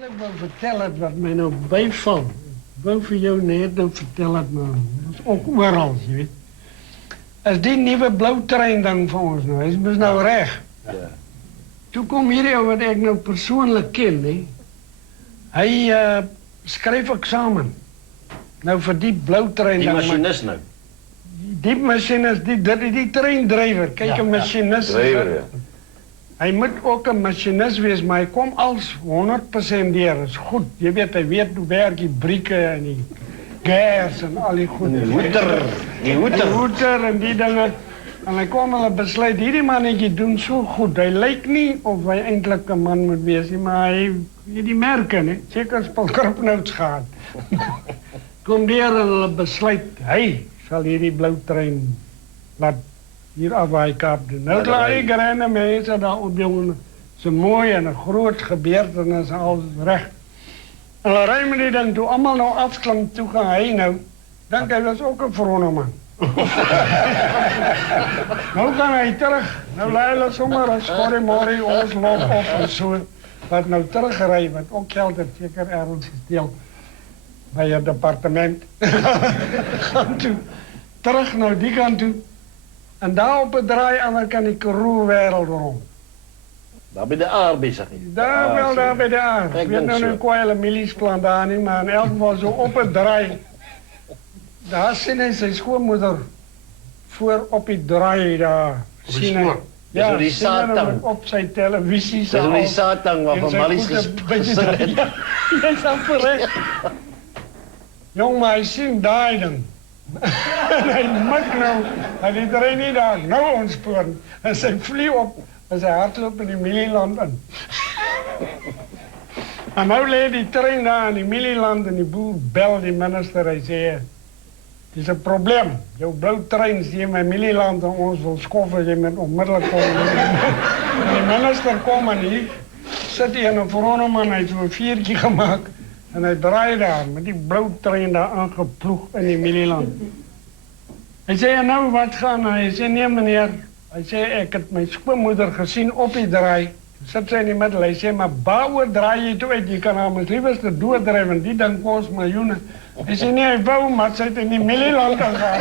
Ik wil vertellen wat mij nou bijvalt. Ik wil voor jou net nou vertellen, maar dat is ook overal, je weet. Als die nieuwe blauwtrein dan van ons nou is, is nou recht. Ja. Toen kom hier wat ik nou persoonlijk ken, hè. Hij schreef examen. Nou voor die blauwtrein. Die machinist nou. Die machinist, die treindrijver. Kijk, een machinist. Drijver, ja. Hij moet ook een machinist wezen, maar hij komt als 100% deur. Dat is goed. Je weet, hij weet hoe werkt die brieken en die gas en al die goed. Die hoeter en die dingen. En hij kwam al een besluit, hierdie mannetje doen zo goed. Hij lijkt niet of hij eindelijk een man moet wezen, maar hij die merken, hè. Zeker als Paul Kropnouts gaat. Kom daar en hulle besluit, hij zal hierdie blauwtrein laat hier af waar hij kaap doen. Nou klaar ik rennen mensen daar op jongen. Ze mooi en een groot gebeurtenis en alles recht. En dan rijden die dan toe allemaal nou afklim toe gaan hij nou. Dan hij dat is ook een vrome man. Nou kan hij terug. Nou laat hij zomaar een schorrimorrie ons loop op en zo. Wat nou terugrijden, wat ook geld heeft zeker ergens gesteld. Bij het departement. Gaan toe. Terug naar die kant toe. En daar op het draai en dan kan ik roerwereld rond. Daar bij de aard bezig. Daar wel, daar bij de aard. Ik weet nou een kwijle miliesplan daar niet, maar in elk geval zo op het draai. Daar zit hij zijn schoonmoeder voor op het draai daar. Ja, die Satan. Op zijn televisie. Dat is die Satan waarvan Malies gespreid. Ja, hij is aan verrecht. Jong, maar hij ziet daar dan. En hij mag nou, en iedereen niet daar, nou ontsporen. En zij vlieg op en zij hardlopen in die Milieland in. En nou leed die trein daar in die Milieland en die boer bel die minister. Hij zei, het is een probleem. Jouw blauwtrein is hier met Milieland en ons wil schoffen, je moet onmiddellijk komen. En die minister kwam en hier zit hij in een verhoorman, hij heeft een viertje gemaakt. En hij draaide daar met die blauwtrein daar aangeploegd in die Milieland. Hij zei, nou wat gaan? Hij zei, nee meneer. Hij zei, ik heb mijn schoonmoeder gezien op die draai. Zit zij in die middel. Hij zei, maar bouwen draai je toe uit. Je kan namens liefst doordrijven. Die dan kost miljoenen. Hij zei, nee, bouw, maar zit in die Milieland gegaan.